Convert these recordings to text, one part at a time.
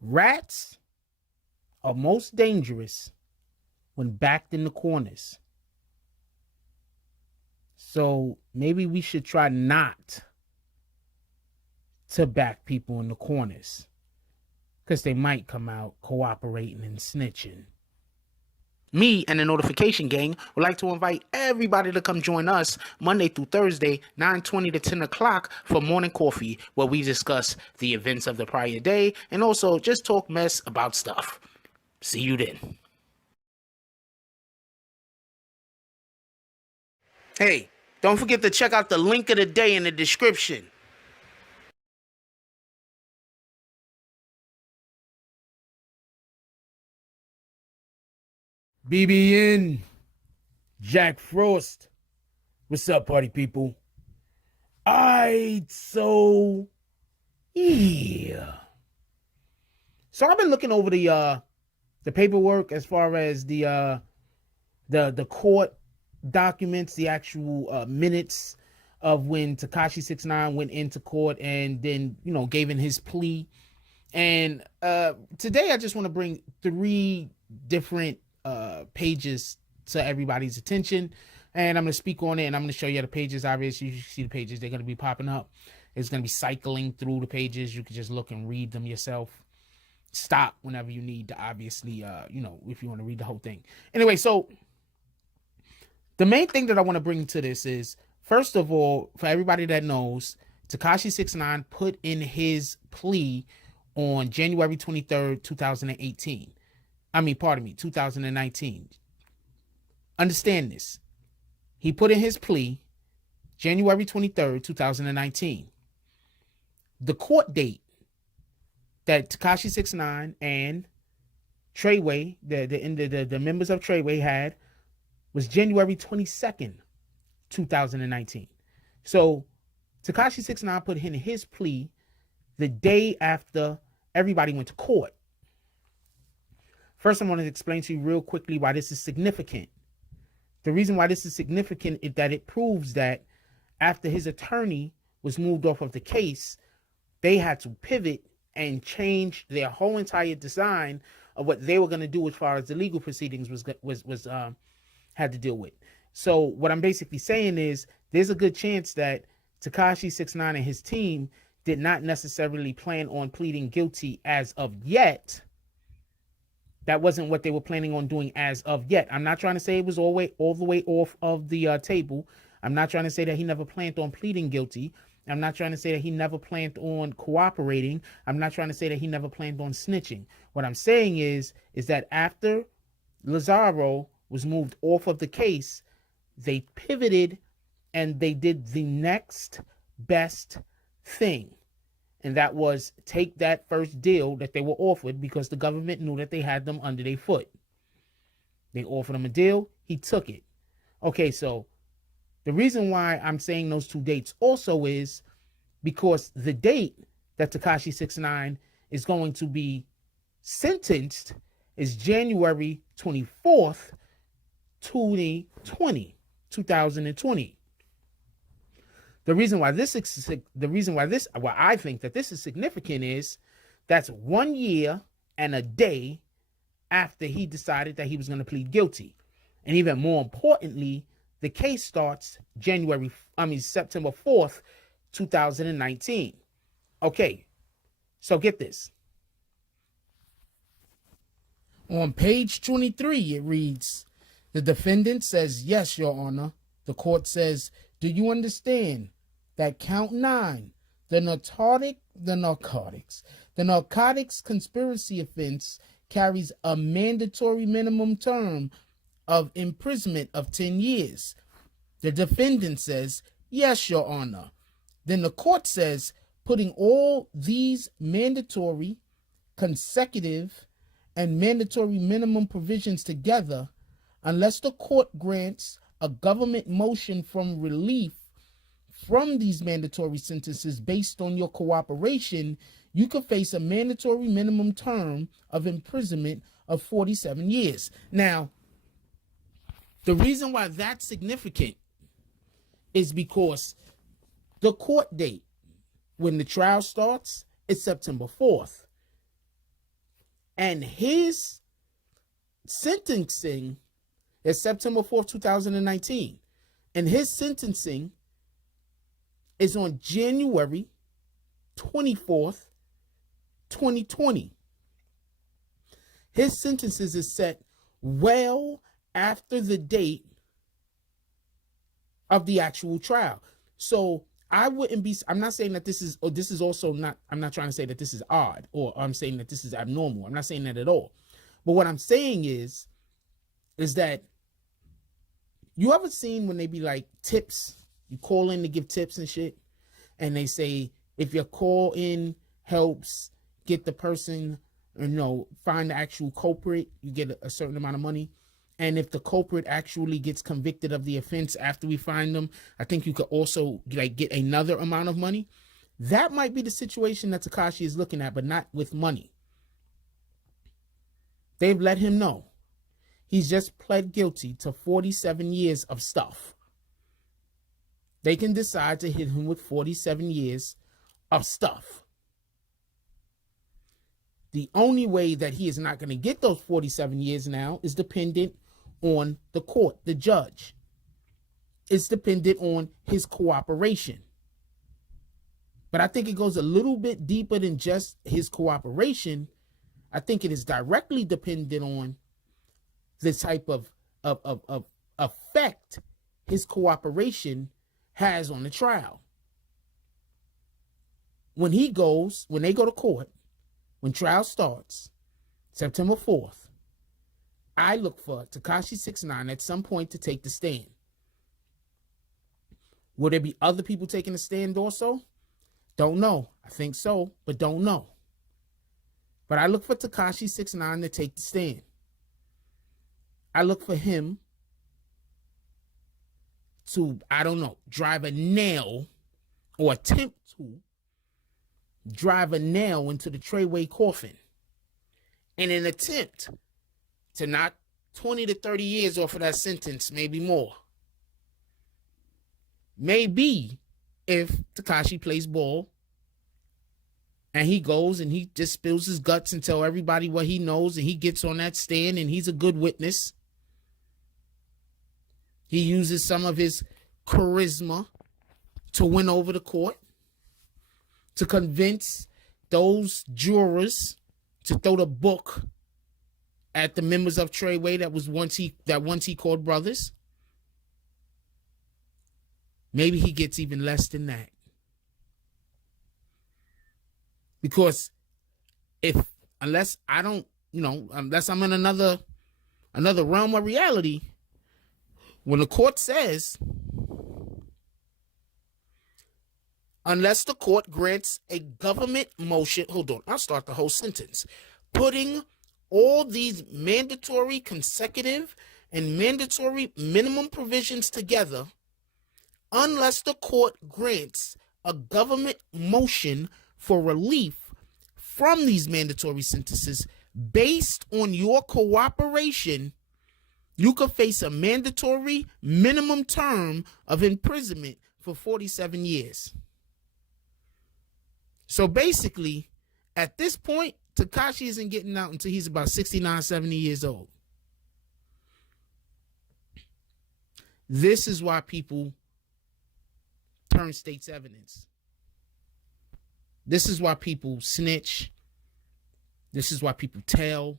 Rats are most dangerous when backed in the corners. So maybe we should try not to back people in the corners, because they might come out cooperating and snitching. Me and the Notification Gang would like to invite everybody to come join us Monday through Thursday, 9:20 to 10 o'clock for morning coffee, where we discuss the events of the prior day and also just talk mess about stuff. See you then. Hey, don't forget to check out the link of the day in the description. BBN, Jack Frost. What's up, party people? So I've been looking over the paperwork as far as the court documents, the actual minutes of when Tekashi 6ix9ine went into court and then, gave in his plea. And today I just want to bring 3 different pages to everybody's attention, and I'm going to speak on it, and I'm going to show you the pages. Obviously, you see the pages, they're going to be popping up. It's going to be cycling through the pages. You can just look and read them yourself. Stop whenever you need to, obviously, if you want to read the whole thing. Anyway, so the main thing that I want to bring to this is, first of all, for everybody that knows, Tekashi 6ix9ine put in his plea on January 23rd, 2018. 2019. Understand this. He put in his plea January 23rd, 2019. The court date that Tekashi 6ix9ine and Treyway, the members of Treyway had, was January 22nd, 2019. So Tekashi 6ix9ine put in his plea the day after everybody went to court. First, I want to explain to you real quickly why this is significant. The reason why this is significant is that it proves that after his attorney was moved off of the case, they had to pivot and change their whole entire design of what they were going to do as far as the legal proceedings had to deal with. So what I'm basically saying is there's a good chance that Tekashi 6ix9ine and his team did not necessarily plan on pleading guilty as of yet. That wasn't what they were planning on doing as of yet. I'm not trying to say it was all the way off of the table. I'm not trying to say that he never planned on pleading guilty. I'm not trying to say that he never planned on cooperating. I'm not trying to say that he never planned on snitching. What I'm saying is that after Lazaro was moved off of the case, they pivoted and they did the next best thing. And that was take that first deal that they were offered, because the government knew that they had them under their foot. They offered him a deal. He took it. Okay, so the reason why I'm saying those 2 dates also is because the date that Tekashi 6ix9ine is going to be sentenced is January 24th, 2020. The reason why I think that this is significant is that's 1 year and a day after he decided that he was going to plead guilty. And even more importantly, the case starts September 4th, 2019. Okay, so get this. On page 23, it reads, the defendant says, yes, Your Honor. The court says, do you understand that count 9, the narcotics conspiracy offense carries a mandatory minimum term of imprisonment of 10 years? The defendant says, yes, Your Honor. Then the court says, putting all these mandatory, consecutive, and mandatory minimum provisions together, unless the court grants a government motion from relief from these mandatory sentences based on your cooperation, you could face a mandatory minimum term of imprisonment of 47 years. Now, the reason why that's significant is because the court date when the trial starts is September 4th. And his sentencing is September 4th, 2019. And his sentencing is on January 24th, 2020. His sentences is set well after the date of the actual trial. So I'm not saying that this is also not, I'm not trying to say that this is odd or I'm saying that this is abnormal. I'm not saying that at all. But what I'm saying is that you ever seen when they be like tips, you call in to give tips and shit, and they say, if your call in helps get the person, find the actual culprit, you get a certain amount of money. And if the culprit actually gets convicted of the offense after we find them, I think you could also get another amount of money. That might be the situation that Tekashi is looking at, but not with money. They've let him know. He's just pled guilty to 47 years of stuff. They can decide to hit him with 47 years of stuff. The only way that he is not going to get those 47 years now is dependent on the court, the judge. It's dependent on his cooperation. But I think it goes a little bit deeper than just his cooperation. I think it is directly dependent on the type of effect his cooperation has on the trial. When they go to court, when trial starts, September 4th, I look for Tekashi 6ix9ine at some point to take the stand. Will there be other people taking the stand also? Don't know. I think so, but don't know. But I look for Tekashi 6ix9ine to take the stand. I look for him to, drive a nail or attempt to drive a nail into the Treyway coffin in an attempt to knock 20 to 30 years off of that sentence, maybe more. Maybe if Tekashi plays ball and he goes and he just spills his guts and tell everybody what he knows and he gets on that stand and he's a good witness. He uses some of his charisma to win over the court, to convince those jurors to throw the book at the members of Treyway that once he called brothers. Maybe he gets even less than that. Because unless I'm in another realm of reality, when the court says, unless the court grants a government motion, hold on, I'll start the whole sentence. Putting all these mandatory consecutive and mandatory minimum provisions together, unless the court grants a government motion for relief from these mandatory sentences based on your cooperation, you could face a mandatory minimum term of imprisonment for 47 years. So basically, at this point, Tekashi isn't getting out until he's about 69, 70 years old. This is why people turn state's evidence. This is why people snitch. This is why people tell.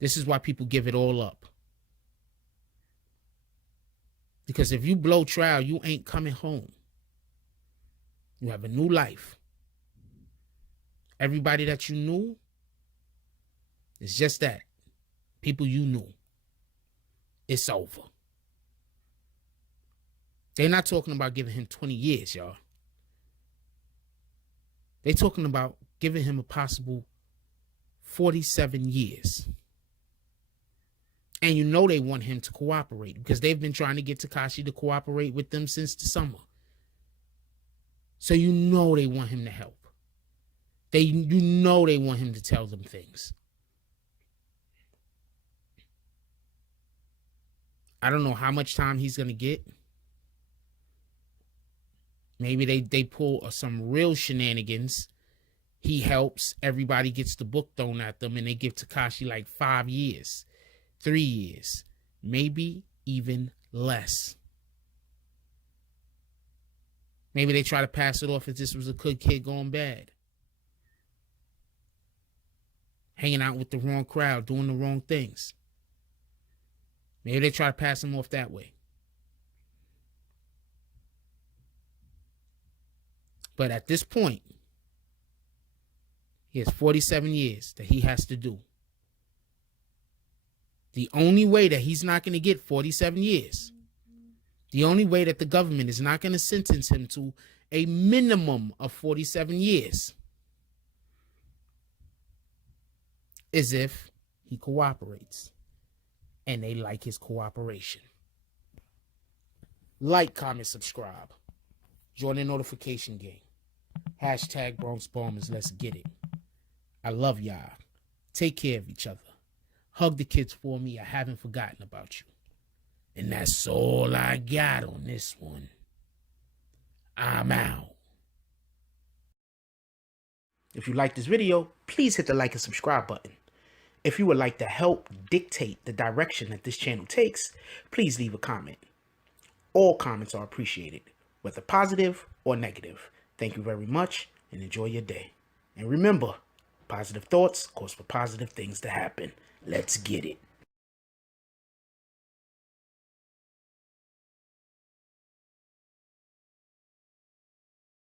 This is why people give it all up. Because if you blow trial, you ain't coming home. You have a new life. Everybody that you knew is just that. People you knew. It's over. They're not talking about giving him 20 years, y'all. They're talking about giving him a possible 47 years. And you know they want him to cooperate because they've been trying to get Tekashi to cooperate with them since the summer. So you know they want him to help. You know they want him to tell them things. I don't know how much time he's going to get. Maybe they pull some real shenanigans. He helps. Everybody gets the book thrown at them, and they give Tekashi like 5 years, 3 years, maybe even less. Maybe they try to pass it off as this was a good kid going bad. Hanging out with the wrong crowd, doing the wrong things. Maybe they try to pass him off that way. But at this point, he has 47 years that he has to do. The only way that he's not going to get 47 years, the only way that the government is not going to sentence him to a minimum of 47 years is if he cooperates. And they like his cooperation. Like, comment, subscribe. Join the notification game. Hashtag Bronx Bombers, let's get it. I love y'all. Take care of each other. Hug the kids for me. I haven't forgotten about you. And that's all I got on this one. I'm out. If you like this video, please hit the like and subscribe button. If you would like to help dictate the direction that this channel takes, please leave a comment. All comments are appreciated, whether positive or negative. Thank you very much and enjoy your day. And remember, positive thoughts cause for positive things to happen. Let's get it.